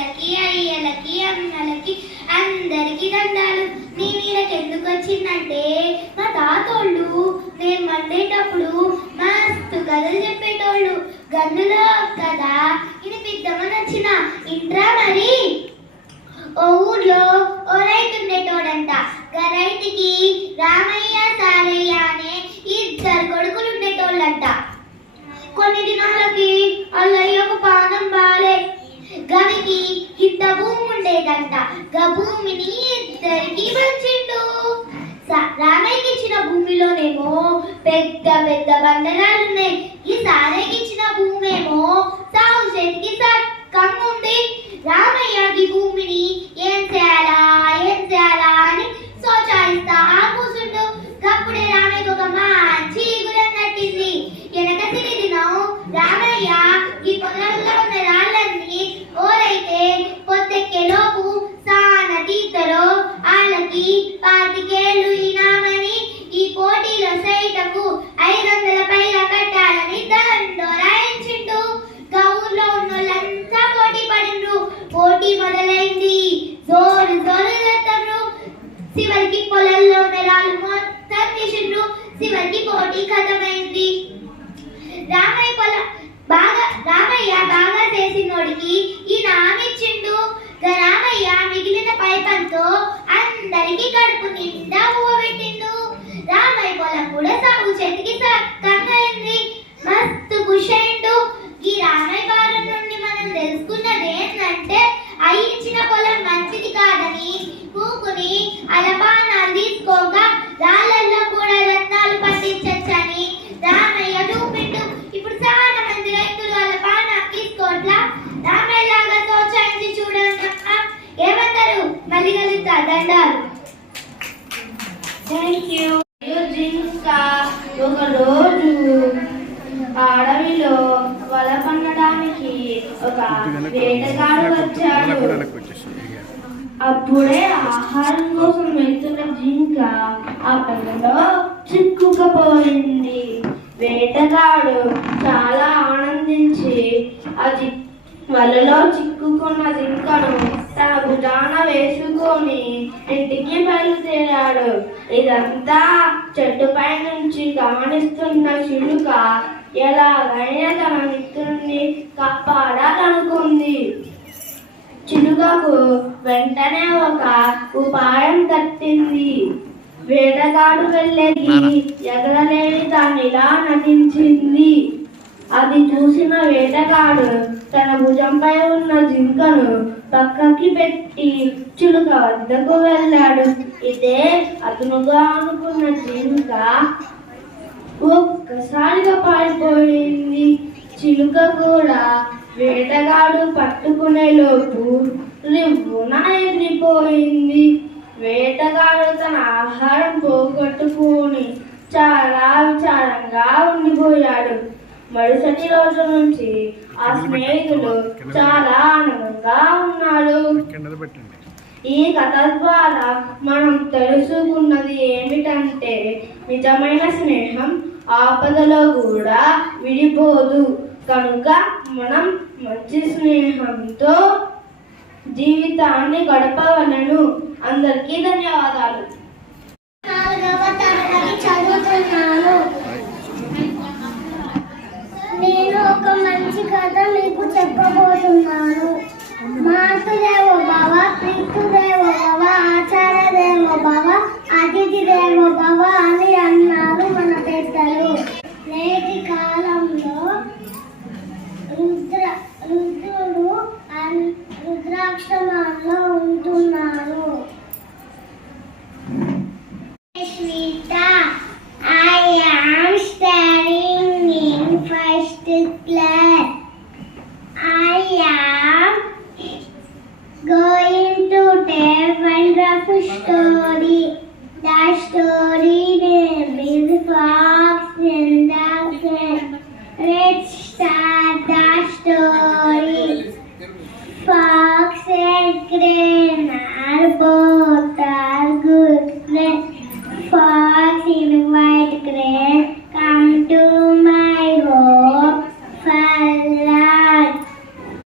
అక్కలకి అయ్యలకి అమ్మలకి అందరికి దండాలు. నీ మీదకి ఎందుకు వచ్చిందంటే మా తాతోళ్ళు నేను మండేటప్పుడు మస్తు కథలు చెప్పేటోళ్ళు. గన్నులో కదా వినిపిద్దామని వచ్చిన ఇంట్రా. మరి ఓ ఊర్లో ఓ రైతు ఉండేటోడంట. రైతుకి రామయ్య సారయ్య అనే ఇద్దరు కొడుకులు ఉండేటోళ్ళంట. కొన్ని దినాలకి అల్లయ్యకు పానం బాలే. గవికి ఇంత భూమి ఉండేదంట. భూమిని ఇద్దరికి పంచిండు. రామయ్యకి ఇచ్చిన భూమిలోనేమో పెద్ద పెద్ద బండరాలు ఉన్నాయి. ఈ సారయ్యకి ఇచ్చిన భూమేమో సాగు చెట్టుకి కమ్ముంది. రామయ్యకి భూమిని ఏం చేయాలా అని సోచాయిస్తా కూర్చుంటూ. అప్పుడే రామయ్యకు ఒక మంచి గురం నట్టింది. వెనక తిరిగి దినం రామయ్య ఈ పొలంలో ఉన్న రాళ్ళన్నీ ఓరైతే పొద్దెక్కే లోపు సాన తీతరో వాళ్ళకి 25 ఏళ్ళు ఇనామని ఈ పోటీలో సైతకు 500 పైగా కట్టాలని దండోరాయించిండు. ఊర్లో ఉన్న వాళ్ళంతా పోటీ పడిండ్రు. పోటీ మొదలైంది. జోరు జోరు చేస్తారు. చివరికి పొలంలో ఉన్న రాళ్ళు మొత్తం తీసిండ్రు. చివరికి పోటీ ఖతమైంది. రామయ్య బాగా చేసినోడికి ఈ నామిచ్చిండు. రామయ్య మిగిలిన పైపంతో అందరికి కడుపు నిండా ఊవబెట్టిండు. రామయ్య పొలం కూడా సాగు చేతికి సక్కైంది. మస్తు ఖుషైండు. ఈ రామయ్య వారం నుండి మనం తెలుసుకున్నది ఏంటంటే అయి ఇచ్చిన పొలం మంచిది కాదని కూకుని అలపానాలు తీసుకోక రాళ్ళల్లో కూడా రత్నాలు పండించచ్చని రామయ్య చూపిండు. ఇప్పుడు చాలా మంది రైతులు అలపానాలు తీసుకోవట్లా. రామయ్య లాగా సోచాయించి చూడండి. ఏమంటారు? మళ్ళీ కలుస్తా. దండాలు. Thank you. ఒక రోజు అడవిలో వల పన్నడానికి ఒక వేటగాడు వచ్చాడు. అప్పుడే ఆహారం కోసం వెళ్తున్న జింక ఆ పళ్ళలో చిక్కుకుపోయింది. వేటగాడు చాలా ఆనందించి అది వలలో చిక్కుకున్న జింకను తన భుజాన వేసుకొని ఇంటికి బయలుదేరాడు. ఇదంతా చెట్టుపై నుంచి గమనిస్తున్న చిలుక ఎలాగైనా తన మిత్రుణ్ణి కాపాడాలనుకుంది. చిలుకకు వెంటనే ఒక ఉపాయం తట్టింది. వేటగాడు వెళ్ళేది ఎగరలేని దానిలా నటించింది. అది చూసిన వేటగాడు తన భుజంపై ఉన్న జింకను పక్కకి పెట్టి చిలుక వద్దకు వెళ్ళాడు. ఇదే అతనుగా అనుకున్న జింక ఒక్కసారిగా పారిపోయింది. చిలుక కూడా వేటగాడు పట్టుకునే లోపు రివ్వున ఎగిరిపోయింది. వేటగాడు తన ఆహారం పోగొట్టుకుని చాలా విచారంగా ఉండిపోయాడు. మరుసటి రోజు నుంచి ఆ స్నేహితులు చాలా ఆనందంగా ఉన్నాడు. ఈ కథ ద్వారా మనం తెలుసుకున్నది ఏమిటంటే నిజమైన స్నేహం ఆపదలో కూడా విడిపోదు. కనుక మనం మంచి స్నేహంతో జీవితాన్ని గడపవలను. అందరికీ ధన్యవాదాలు. చదువుతున్నాను. నేను ఒక మంచి కథ మీకు చెప్పబోతున్నాను. మాతృదేవో భవ, పితృదేవో భవ, ఆచార్య దేవో భవ, అతిథి దేవో భవ అని అన్నారు మన పెద్దలు. నేటి కాలంలో రుద్రుడు రుద్రాక్షమాల్లో ఉంటున్నారు. I am studying in first class. I am going to tell wonderful story. The story